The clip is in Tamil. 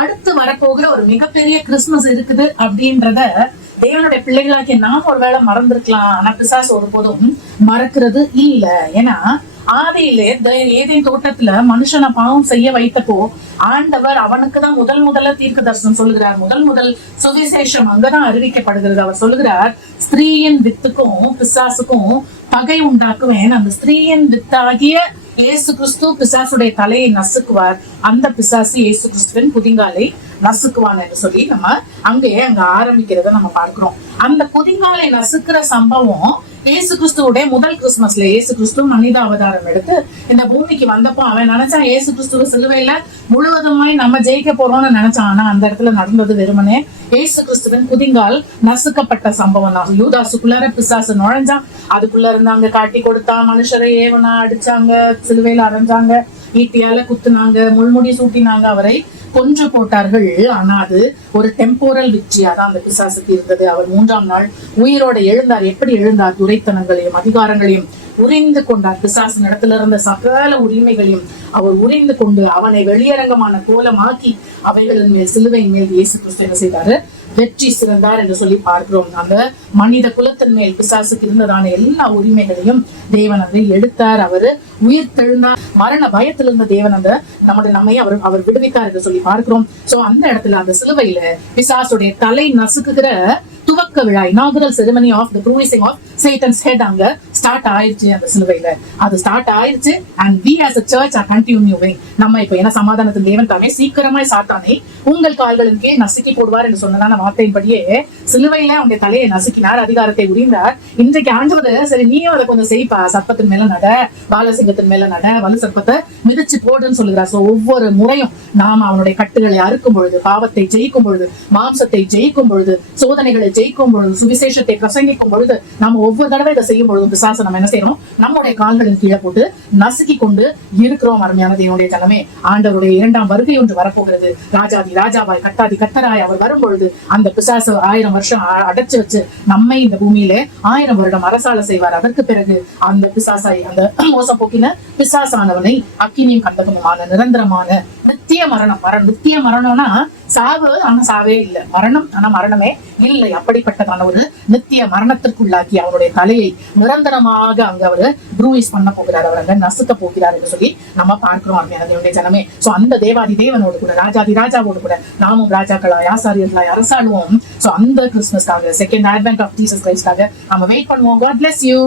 அடுத்து வரப்போகிற ஒரு மிகப்பெரிய கிறிஸ்துமஸ் இருக்குது அப்படின்றத தேவனுடைய பிள்ளைகளாக்கிய நாம் ஒருவேளை மறந்திருக்கலாம். ஆனா பிசாசு ஒருபோதும் மறக்கிறது இல்ல. ஏன்னா ஆதியிலே ஏதேன் தோட்டத்துல மனுஷனை பாவம் செய்ய வைத்தப்போ ஆண்டவர் அவனுக்குதான் முதல்ல தீர்க்க தரிசனம் சொல்லுகிறார். முதல் சுவிசேஷம் அங்கதான் அறிவிக்கப்படுகிறது. அவர் சொல்லுகிறார், ஸ்திரீயின் வித்துக்கும் பிசாசுக்கும் பகை உண்டாக்குவேன். அந்த ஸ்திரீயின் வித்தாகிய இயேசு கிறிஸ்து பிசாசுடைய தலையை நசுக்குவார். அந்த பிசாசு இயேசு கிறிஸ்துவின் குதிங்காலை நசுக்குவான் என்று சொல்லி நம்ம அங்க ஆரம்பிக்கிறத நம்ம பார்க்கிறோம். அந்த குதிங்காலை நசுக்கிற சம்பவம் இயேசு கிறிஸ்துவோட முதல் கிறிஸ்துமஸ்ல இயேசு கிறிஸ்து மனித அவதாரம் எடுத்து இந்த பூமிக்கு வந்தப்போ அவன் நினைச்சான் இயேசு கிறிஸ்துவ சிலுவையில முழுவதுமாய் நம்ம ஜெயிக்க போறோம்னு நினைச்சான். ஆனா அந்த இடத்துல நடந்தது வெறுமனே இயேசு கிறிஸ்துவின் குதிங்கால் நசுக்கப்பட்ட சம்பவம் தான். யூதாசுக்குள்ளார பிசாசு நுழைஞ்சான். அதுக்குள்ள இருந்தாங்க, காட்டி கொடுத்தான், மனுஷரை ஏவனா அடிச்சாங்க, சிலுவையில அரைஞ்சாங்க, ஈட்டியால குத்துனாங்க, முள்முடி சூட்டினாங்க, அவரை கொன்று போட்டார்கள். ஆனா அது ஒரு டெம்போரல் விக்டரியாதான் அந்த பிசாசுக்கு இருந்தது. அவர் 3ஆம் நாள் உயிரோட எழுந்தார். எப்படி எழுந்தார்? துரைத்தனங்களையும் அதிகாரங்களையும் உரிந்து கொண்டார். பிசாசு இடத்துல இருந்த சகல உரிமைகளையும் அவர் உரிந்து கொண்டு அவனை வெளியரங்கமான கோலமாக்கி அவைகளின் மேல் சிலுவையின் மேல் இயேசு கிறிஸ்து என்ன செய்தாரு? வெற்றி சிறந்தார் என்று சொல்லி பார்க்கிறோம். அந்த மனித குலத்தின் மேல் பிசாசுக்கு இருந்ததான எல்லா உரிமைகளையும் தேவன் அதை எடுத்தார். அவரு உயிர் தெழுந்தார். மரண பயத்தில் இருந்த தேவன் அந்த நம்மை அவர் விடுவித்தார் என்று சொல்லி பார்க்கிறோம். சோ அந்த இடத்துல அந்த சிலுவையில பிசாசுடைய தலை நசுக்குகிற துவக்க விழா, inaugural ceremony of the bruising of Satan's head அங்க ஸ்டார்ட் ஆயிடுச்சு. அந்த சிலுவையில அது ஸ்டார்ட் ஆயிடுச்சு. and we as a church are continuing. நம்ம இப்ப என்ன சமாதானத்தின் தேவன் தானே சீக்கிரமாய் சாத்தானை உங்கள் கால்களின் கீழ் நசுக்கி போடுவார் என்று சொன்னதான வார்த்தையின்படியே சிலுவையில அவனுடைய தலையை நசுக்கினார், அதிகாரத்தை உரிந்தார். இன்றைக்கு ஆண்டவர் சரி நீயும் அதை கொஞ்சம் செய்ப்பா, சர்ப்பத்தின் மேல நட, பாலசிங்கத்தின் மேல நட, வலு சர்ப்பத்தை மிதிச்சு போடுன்னு சொல்லுகிறார். சோ ஒவ்வொரு முறையும் நாம் அவனுடைய கட்டுகளை அறுக்கும் பொழுது, பாவத்தை ஜெயிக்கும் பொழுது, மாம்சத்தை ஜெயிக்கும் பொழுது, சோதனைகளை ஜெயிக்கும் பொழுது, சுவிசேஷத்தை பிரசங்கிக்கும் பொழுது, நம்ம ஒவ்வொரு தடவை இதை செய்யும் பொழுது பிசாசை நம்ம என்ன செய்யறோம்? நம்முடைய கால்களின் கீழே போட்டு நசுக்கி கொண்டு இருக்கிறோம். அருமையான தேவனுடைய ஜனமே, ஆண்டவருடைய 2ஆம் வருகை ஒன்று வரப்போகிறது. ராஜாதி ராஜாவாய் கட்டாதி கத்தராய் அவர் வரும் பொழுது அந்த பிசாசு 1000 வருஷம் அடைச்சு வச்சு நம்மை இந்த பூமியில 1000 வருடம் அரசாள செய்வார். அதற்கு பிறகு அந்த பிசாசாய் அந்த மோச போக்கின பிசாசானவனை அக்கினியும் கண்டகமுமான நிரந்தரமான நித்திய மரணம். நித்திய மரணம்னா சாவு, ஆனா சாவே இல்லை. மரணம் ஆனா மரணமே இல்லை. அப்படிப்பட்டதான ஒரு நித்திய மரணத்திற்குள்ளாக்கி அவருடைய தலையை நிரந்தரமாக அங்க அவரு ப்ரூயிஸ் பண்ண போகிறார், அவர் அங்க நசுக்க போகிறார் என்று சொல்லி நம்ம பார்க்கிறோம். அருமையான ஜனமே, சோ அந்த தேவாதி தேவனோடு கூட, ராஜாதி ராஜாவோடு கூட நாமும் ராஜாக்களாய் ஆசாரியர்களாய் அரசாடுவோம். சோ அந்த கிறிஸ்துமஸ்க்காக, செகண்ட் அட்வென்ட் ஆஃப் ஜீசஸ் கிரைஸ்டாக நம்ம வெயிட் பண்ணுவோம். God bless you.